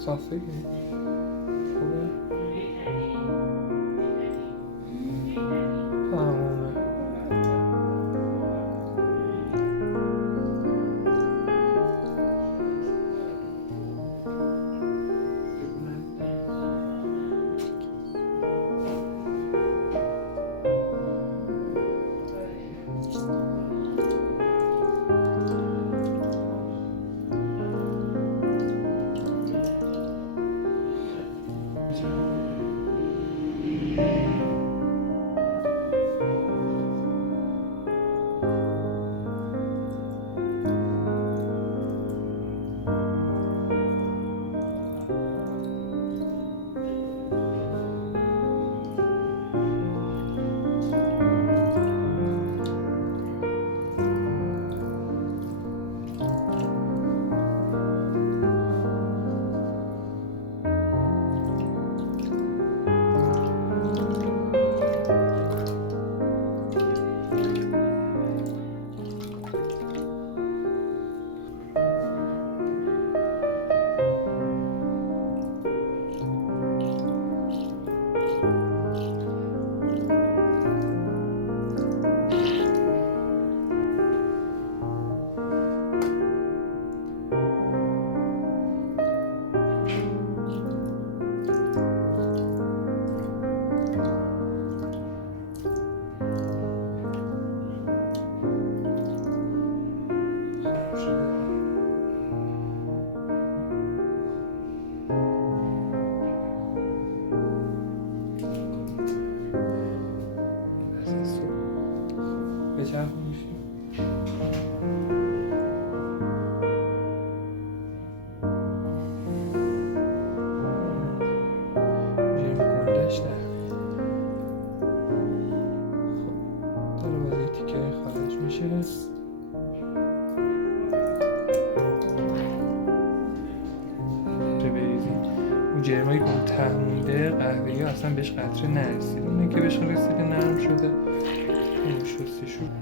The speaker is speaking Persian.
صافه گیری خوبه تمومه. بچرخ میشی جیم گندش ده داره باز یه تیکه خارج میشه. بریزیم اون جرمایی که اون ته مونده قهوه‌ای اصلا بهش قطره نرسید، اونه که بهش رسیده نرم شده شسته شد.